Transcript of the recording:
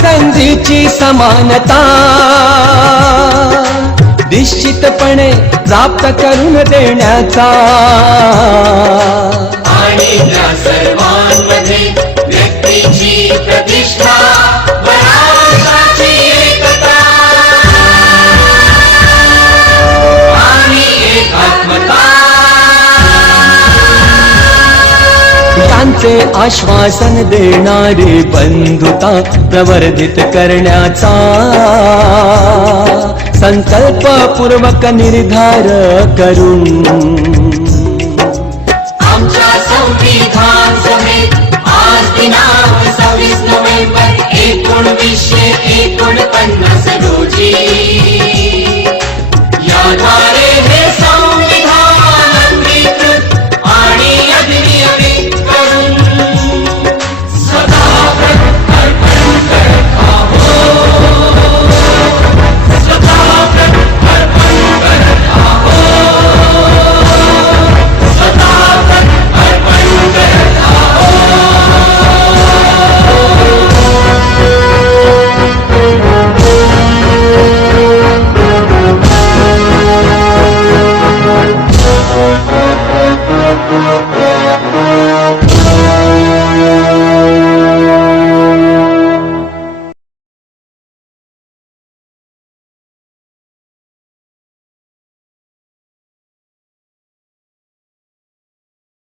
संधीची समानता निश्चितपणे प्राप्त करून देण्याचा आणि सर्वांमध्ये व्यक्तीची चे आश्वासन देणारी बंधुता प्रवर्धित करण्याचा पूर्वक निर्धार करून आमच्या संविधान सभेत आज दिनांक सव्वीस नोव्हेंबर एकोणवीसशे एकोणपन्नास